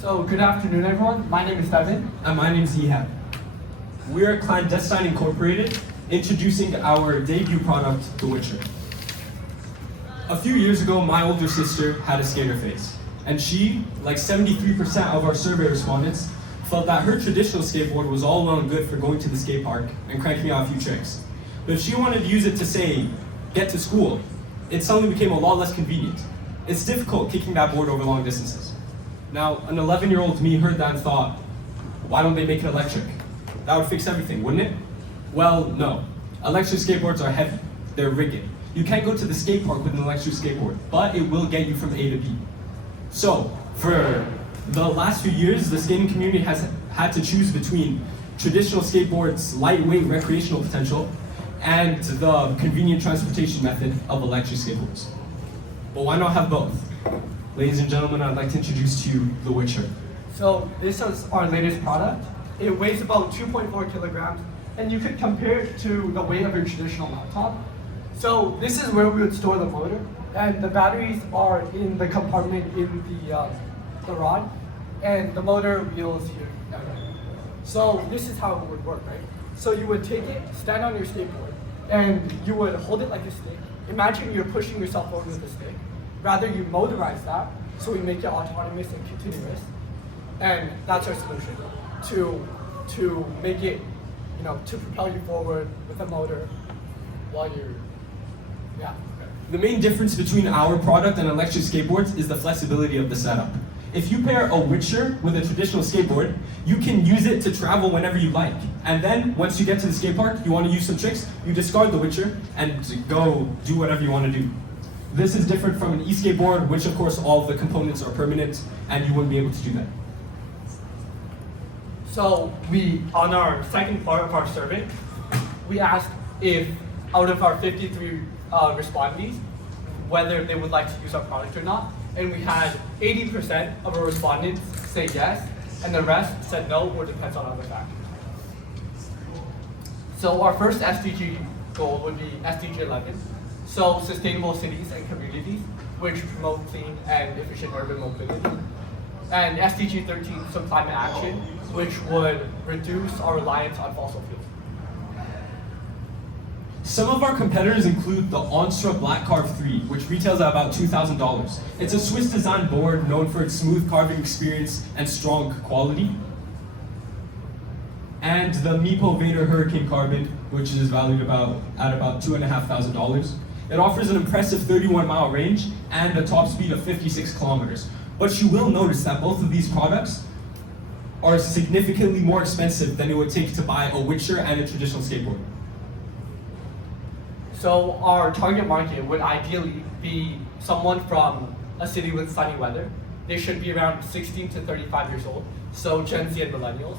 So good afternoon, everyone. My name is Devin. And my name's Ehab. We are Clandestine Incorporated, introducing our debut product, The Witcher. A few years ago, my older sister had a skater face, and she, like 73% of our survey respondents, felt that her traditional skateboard was all well and good for going to the skate park and cranking out a few tricks. But if she wanted to use it to, say, get to school, it suddenly became a lot less convenient. It's difficult kicking that board over long distances. Now, an 11-year-old me heard that and thought, why don't they make it electric? That would fix everything, wouldn't it? Well, no. Electric skateboards are heavy. They're rigid. You can't go to the skate park with an electric skateboard, but it will get you from A to B. So, for the last few years, the skating community has had to choose between traditional skateboards' lightweight recreational potential and the convenient transportation method of electric skateboards. But why not have both? Ladies and gentlemen, I'd like to introduce to you The Witcher. So this is our latest product. It weighs about 2.4 kilograms, and you could compare it to the weight of your traditional laptop. So this is where we would store the motor, and the batteries are in the compartment in the rod, and the motor wheels here. So this is how it would work, right? So you would take it, stand on your skateboard, and you would hold it like a stick. Imagine you're pushing yourself forward with a stick. Rather, you motorize that, so we make it autonomous and continuous. And that's our solution, to make it, to propel you forward with a motor while you're, yeah. The main difference between our product and electric skateboards is the flexibility of the setup. If you pair a Witcher with a traditional skateboard, you can use it to travel whenever you like. And then, once you get to the skate park, you want to use some tricks, you discard the Witcher and go do whatever you want to do. This is different from an e-skateboard, which of course all of the components are permanent, and you wouldn't be able to do that. So on our second part of our survey, we asked if out of our 53 respondees, whether they would like to use our product or not. And we had 80% of our respondents say yes, and the rest said no or depends on other factors. So our first SDG goal would be SDG 11. So sustainable cities and communities, which promote clean and efficient urban mobility. And SDG 13, so climate action, which would reduce our reliance on fossil fuels. Some of our competitors include the Onstra Black Carve 3, which retails at about $2,000. It's a Swiss design board known for its smooth carving experience and strong quality. And the Meepo Vader Hurricane Carbon, which is valued at about $2,500. It offers an impressive 31-mile range and a top speed of 56 kilometers. But you will notice that both of these products are significantly more expensive than it would take to buy a Witcher and a traditional skateboard. So our target market would ideally be someone from a city with sunny weather. They should be around 16 to 35 years old, so Gen Z and millennials.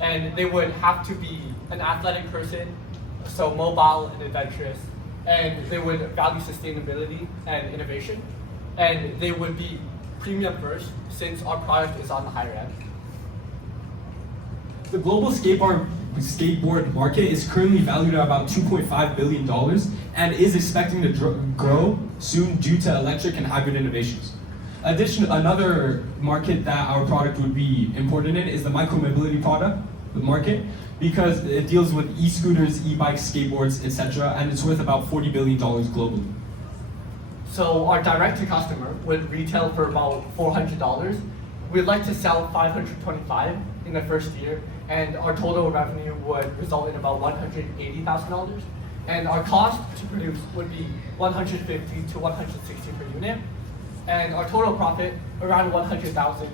And they would have to be an athletic person, so mobile and adventurous. And they would value sustainability and innovation. And they would be premium first, since our product is on the higher end. The global skateboard market is currently valued at about $2.5 billion and is expecting to grow soon due to electric and hybrid innovations. Another market that our product would be important in is the micromobility market, because it deals with e-scooters, e-bikes, skateboards, etc., and it's worth about $40 billion globally. So our direct-to-customer would retail for about $400. We'd like to sell $525 in the first year, and our total revenue would result in about $180,000. And our cost to produce would be $150 to $160 per unit, and our total profit around $100,000.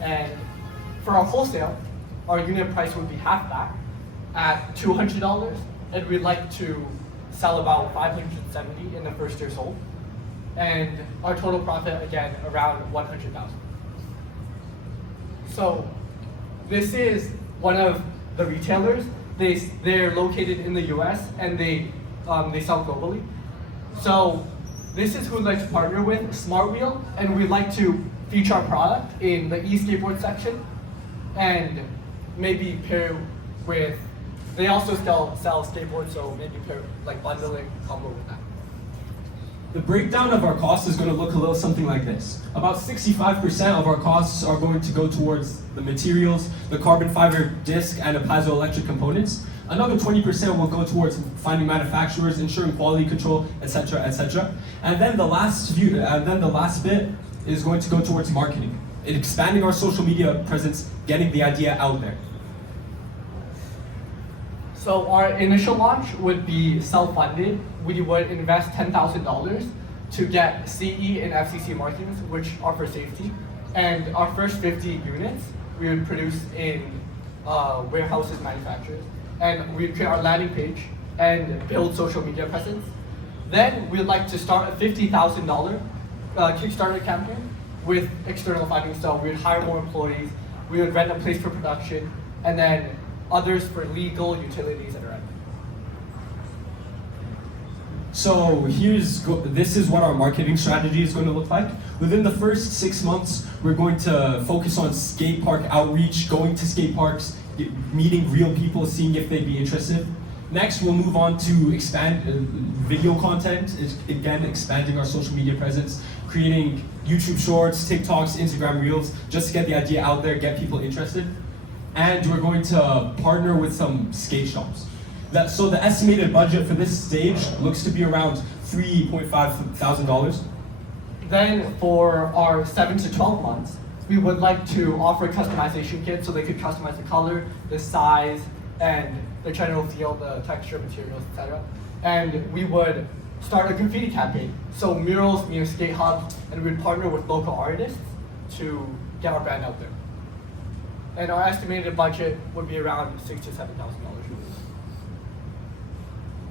And for our wholesale, our unit price would be half that at $200, and we'd like to sell about $570 in the first year sold. And our total profit, again, around $100,000. So this is one of the retailers. They're located in the US and they sell globally. So this is who we'd like to partner with, Smart Wheel, and we'd like to feature our product in the e-skateboard section and maybe pair with, they also sell skateboards, so maybe pair, like bundling combo with that. The breakdown of our costs is going to look a little something like this. About 65% of our costs are going to go towards the materials, the carbon fiber disc, and the piezoelectric components. Another 20% will go towards finding manufacturers, ensuring quality control, etc., etc. And then the last bit is going to go towards marketing, expanding our social media presence, getting the idea out there. So our initial launch would be self-funded. We would invest $10,000 to get CE and FCC markings, which are for safety. And our first 50 units we would produce in warehouses, manufacturers. And we'd create our landing page and build social media presence. Then we'd like to start a $50,000 Kickstarter campaign with external funding. So we'd hire more employees, we would rent a place for production, and then others for legal, utilities, and rent. So this is what our marketing strategy is going to look like. Within the first 6 months, we're going to focus on skate park outreach, going to skate parks, meeting real people, seeing if they'd be interested. Next, we'll move on to expand video content, again, expanding our social media presence, creating YouTube Shorts, TikToks, Instagram Reels, just to get the idea out there, get people interested. And we're going to partner with some skate shops. So the estimated budget for this stage looks to be around $3,500. Then for our 7 to 12 months, we would like to offer customization kits so they could customize the color, the size, and the general feel, the texture, materials, etc. And we would start a graffiti campaign. So murals near skate hubs, and we'd partner with local artists to get our brand out there. And our estimated budget would be around $6,000 to $7,000.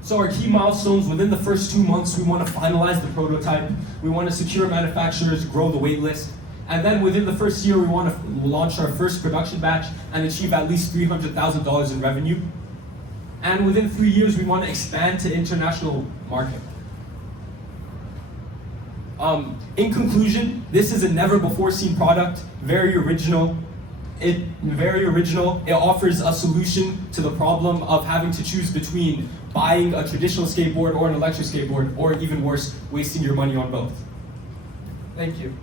So our key milestones within the first 2 months, we want to finalize the prototype, we want to secure manufacturers, grow the wait list, and then within the first year, we want to launch our first production batch and achieve at least $300,000 in revenue. And within 3 years, we want to expand to international market. In conclusion, this is a never-before-seen product, very original. It offers a solution to the problem of having to choose between buying a traditional skateboard or an electric skateboard, or even worse, wasting your money on both. Thank you.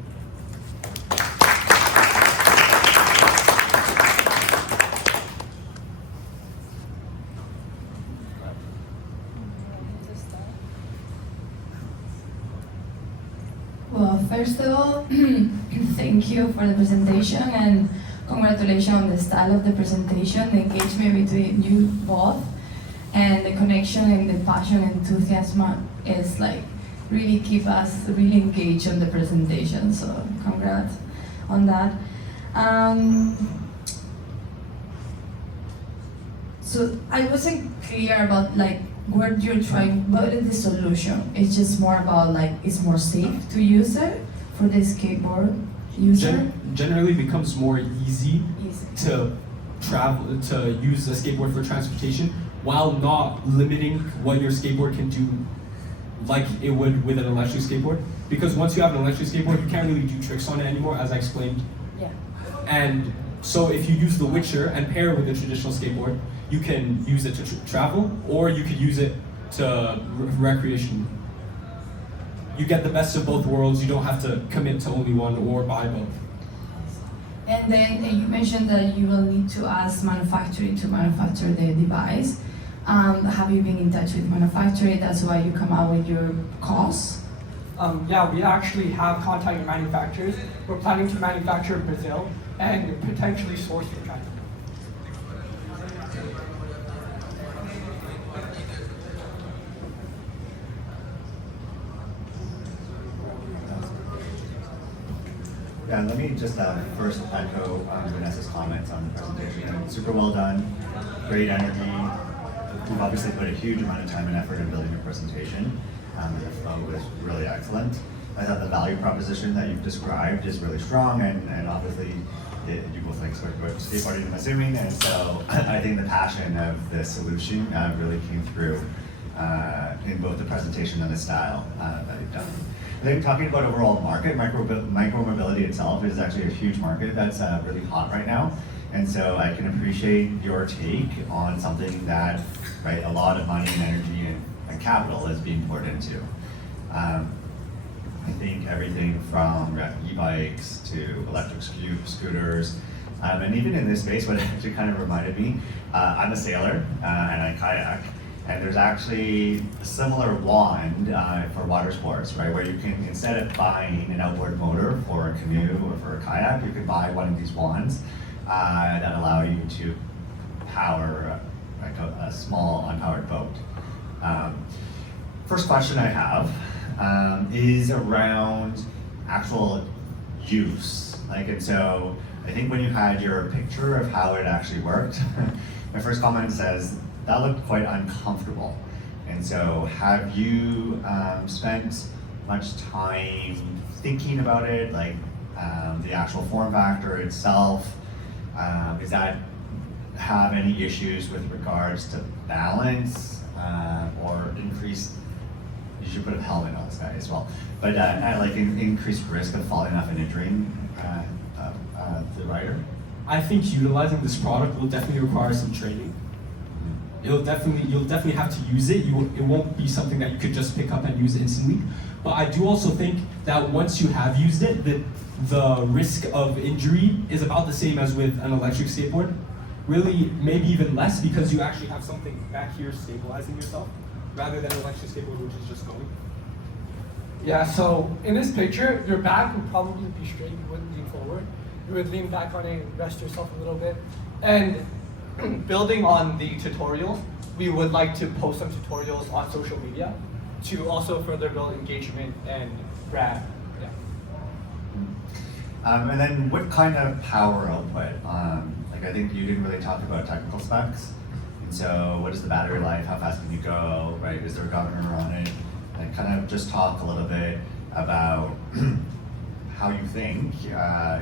Well, first of all, thank you for the presentation and congratulations on the style of the presentation, the engagement between you both, and the connection and the passion and enthusiasm is like really keep us really engaged on the presentation. So congrats on that. So I wasn't clear about like what you're trying, what is the solution? It's just more about like, it's more safe to use it for the skateboard user? Generally becomes more easy to travel, to use a skateboard for transportation while not limiting what your skateboard can do like it would with an electric skateboard. Because once you have an electric skateboard, you can't really do tricks on it anymore, as I explained. Yeah. And so if you use the Witcher and pair it with a traditional skateboard, you can use it to travel, or you could use it to recreation. You get the best of both worlds. You don't have to commit to only one or buy both. And then you mentioned that you will need to ask manufacturing to manufacture the device. Have you been in touch with manufacturing? That's why you come out with your costs? Yeah, we actually have contacted manufacturers. We're planning to manufacture in Brazil and potentially source from China. Yeah, let me just first echo Vanessa's comments on the presentation. Super well done, great energy. We've obviously put a huge amount of time and effort in building your presentation, and the flow was really excellent. I thought the value proposition that you've described is really strong, and obviously you both like skateboarding, I'm assuming, and so I think the passion of the solution really came through in both the presentation and the style that you've done. I think talking about overall market, micro-mobility itself is actually a huge market that's really hot right now. And so I can appreciate your take on something that, right, a lot of money and energy and capital is being poured into. everything from e-bikes to electric scooters. And even in this space, what actually kind of reminded me, I'm a sailor and I kayak, and there's actually a similar wand for water sports, right? Where you can, instead of buying an outboard motor for a canoe or for a kayak, you can buy one of these wands that allow you to power like a small unpowered boat. First question I have is around actual use. And so I think when you had your picture of how it actually worked, my first comment says, that looked quite uncomfortable. And so have you spent much time thinking about it, the actual form factor itself? Does that have any issues with regards to balance or increased, you should put a helmet on this guy as well, but increased risk of falling off and injuring the rider? I think utilizing this product will definitely require some training. You'll definitely have to use it. It won't be something that you could just pick up and use instantly. But I do also think that once you have used it, the risk of injury is about the same as with an electric skateboard. Really, maybe even less, because you actually have something back here stabilizing yourself, rather than an electric skateboard which is just going. Yeah, so in this picture, your back would probably be straight, you wouldn't lean forward. You would lean back on it, rest yourself a little bit. And building on the tutorials, we would like to post some tutorials on social media to also further build engagement and brand. Yeah. And then what kind of power output? I think you didn't really talk about technical specs. And so what is the battery life? How fast can you go, right? Is there a governor on it? And kind of just talk a little bit about how you think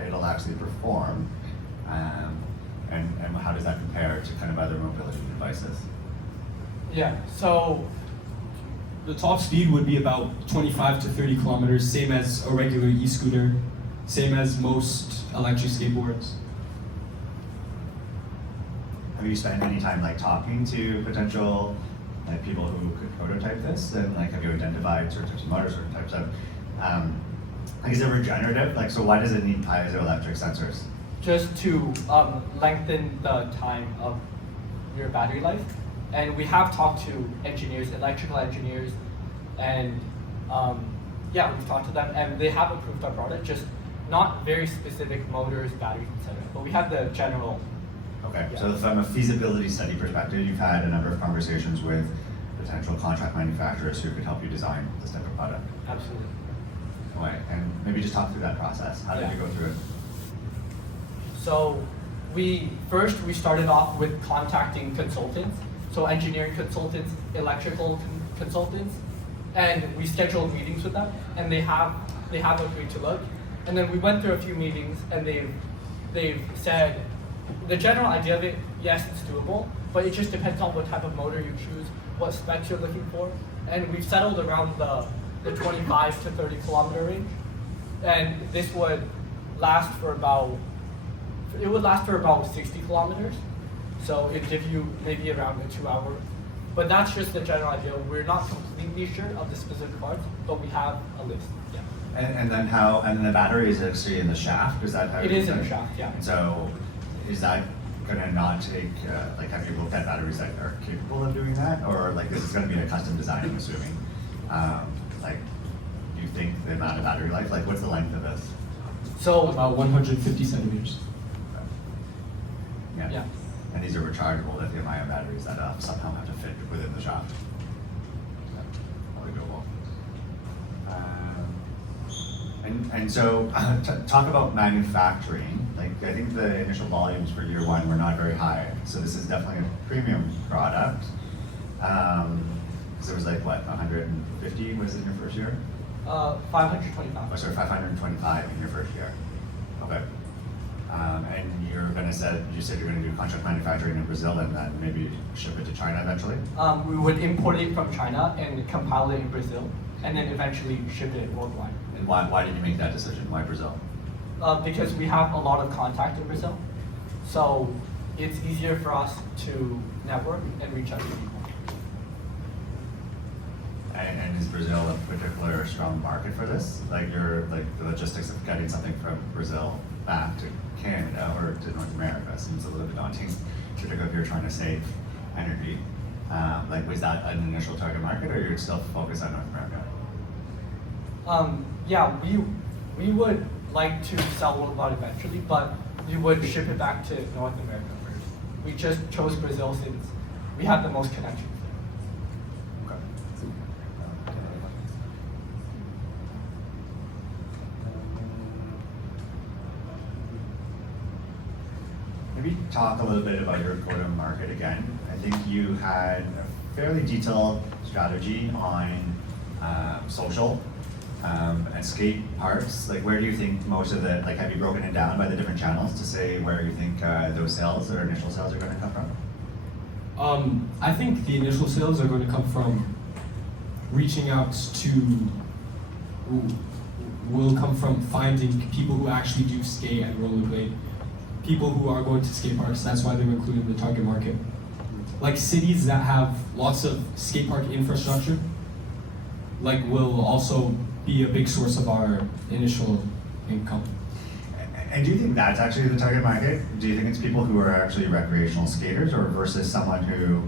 it'll actually perform, and how does that compare to kind of other mobility devices? Yeah, so The top speed would be about 25 to 30 kilometers, same as a regular e-scooter, same as most electric skateboards. Have you spent any time talking to potential people who could prototype this, and have you identified certain types of motors, certain types of is it regenerative? So why does it need piezoelectric sensors? just to lengthen the time of your battery life. And we have talked to engineers, electrical engineers, and yeah, we've talked to them, and they have approved our product, just not very specific motors, batteries, etc. But we have the general. Okay, Yeah. so from a feasibility study perspective, you've had a number of conversations with potential contract manufacturers who could help you design this type of product. Absolutely. Right, and maybe just talk through that process. How did Yeah. you go through it? So we started off with contacting consultants, so engineering consultants, electrical consultants, and we scheduled meetings with them, and they have agreed to look. And then we went through a few meetings, and they've said the general idea of it, yes, it's doable, but it just depends on what type of motor you choose, what specs you're looking for, and we've settled around the 25 to 30 kilometer range, and this would last for about 60 kilometers, so it'd give you maybe around a 2 hour. But that's just the general idea. We're not completely sure of the specific parts, but we have a list. Yeah. And then the battery is actually in the shaft? Is that how It is in the shaft, yeah. And so is that gonna not take, have you looked at batteries that are capable of doing that? Or this is gonna be a custom design, I'm assuming? Do you think the amount of battery life, what's the length of this? So About 150 centimeters. Yeah. And these are rechargeable lithium-ion batteries that somehow have to fit within the shaft. Probably doable. And so, talk about manufacturing. I think the initial volumes for year one were not very high, so this is definitely a premium product. Because it was 150 was in your first year? 525. Oh, sorry, 525 in your first year. Okay. And you said you're going to do contract manufacturing in Brazil and then maybe ship it to China eventually? We would import it from China and compile it in Brazil, and then eventually ship it worldwide. And why did you make that decision? Why Brazil? Because we have a lot of contact in Brazil, so it's easier for us to network and reach out to people. And is Brazil a particular strong market for this? Like the logistics of getting something from Brazil back to Canada or to North America seems a little bit daunting, particularly if you're trying to save energy. Like, was that an initial target market, or you're still focused on North America? Yeah, we would like to sell worldwide eventually, but we would ship it back to North America first. We just chose Brazil since we have the most connections there. Okay. Maybe talk a little bit about your go-to-market again. I think you had a fairly detailed strategy on social and skate parks. Like, where do you think most of the, like, have you broken it down by the different channels to say where you think those sales or initial sales are going to come from? I think the initial sales are going to come from reaching out to, will come from finding people who actually do skate and rollerblade, people who are going to skate parks. That's why they're included in the target market. Like cities that have lots of skate park infrastructure, like, will also be a big source of our initial income. And do you think that's actually the target market? Do you think it's people who are actually recreational skaters, or versus someone who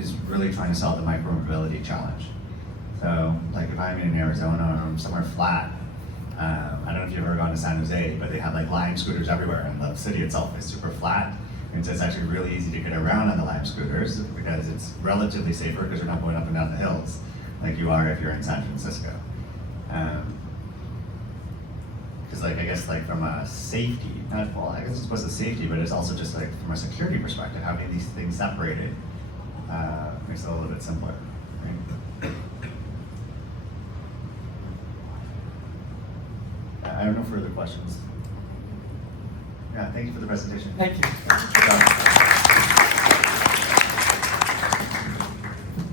is really trying to sell the micromobility challenge? So, like, if I'm in Arizona or I'm somewhere flat, I don't know if you've ever gone to San Jose, but they have like Lime scooters everywhere, and the city itself is super flat. And so it's actually really easy to get around on the Lime scooters because it's relatively safer because you're not going up and down the hills like you are if you're in San Francisco. Because like, I guess like from a safety, well, I guess it's supposed to safety, but it's also just like from a security perspective, having these things separated makes it a little bit simpler. Right? I have no further questions. Yeah, thank you for the presentation. Thank you. Good job.